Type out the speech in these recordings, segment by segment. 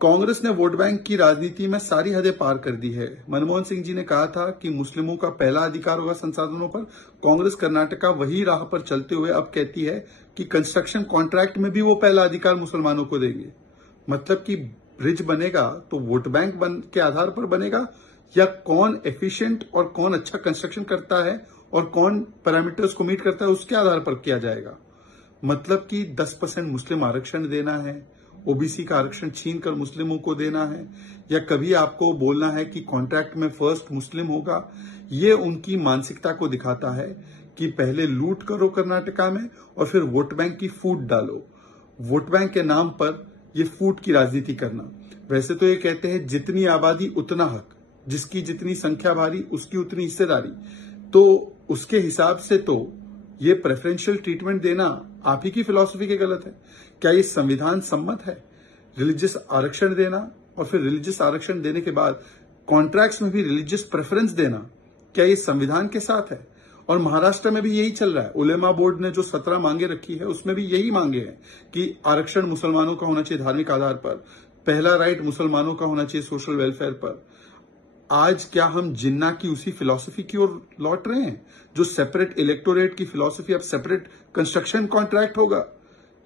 कांग्रेस ने vote bank की राजनीति में सारी हदें पार कर दी है। मनमोहन सिंह जी ने कहा था कि मुस्लिमों का पहला अधिकार होगा संसाधनों पर। कांग्रेस कर्नाटका वही राह पर चलते हुए अब कहती है कि कंस्ट्रक्शन कॉन्ट्रैक्ट में भी वो पहला अधिकार मुसलमानों को देंगे। मतलब कि ब्रिज बनेगा तो वोट बैंक के आधार पर बनेगा, या कौन एफिशिएंट और कौन अच्छा कंस्ट्रक्शन करता है और कौन पैरामीटर्स को मीट करता है उसके आधार पर किया जाएगा। मतलब कि 10% मुस्लिम आरक्षण देना है, ओबीसी का आरक्षण छीन कर मुस्लिमों को देना है, या कभी आपको बोलना है कि कॉन्ट्रैक्ट में फर्स्ट मुस्लिम होगा। ये उनकी मानसिकता को दिखाता है कि पहले लूट करो कर्नाटका में और फिर वोट बैंक की फूट डालो। वोट बैंक के नाम पर ये फूट की राजनीति करना। वैसे तो ये कहते हैं जितनी आबादी उतना हक, जिसकी जितनी संख्या भारी उसकी उतनी हिस्सेदारी। तो उसके हिसाब से तो ये प्रेफरेंशियल ट्रीटमेंट देना आप ही की फिलॉसफी के गलत है। क्या ये संविधान सम्मत है? रिलीजियस आरक्षण देना और फिर रिलीजियस आरक्षण देने के बाद कॉन्ट्रैक्ट्स में भी रिलीजियस प्रेफरेंस देना, क्या ये संविधान के साथ है? और महाराष्ट्र में भी यही चल रहा है। उलेमा बोर्ड ने जो 17 मांगे रखी है उसमें भी यही मांगे हैं कि आरक्षण मुसलमानों का होना चाहिए धार्मिक आधार पर, पहला राइट मुसलमानों का होना चाहिए सोशल वेलफेयर पर। आज क्या हम जिन्ना की उसी फिलॉसफी की ओर लौट रहे हैं, जो सेपरेट इलेक्टोरेट की फिलॉसफी अब सेपरेट कंस्ट्रक्शन कॉन्ट्रैक्ट होगा?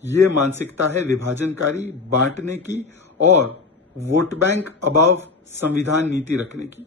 ये मानसिकता है विभाजनकारी, बांटने की और वोट बैंक अबव संविधान नीति रखने की।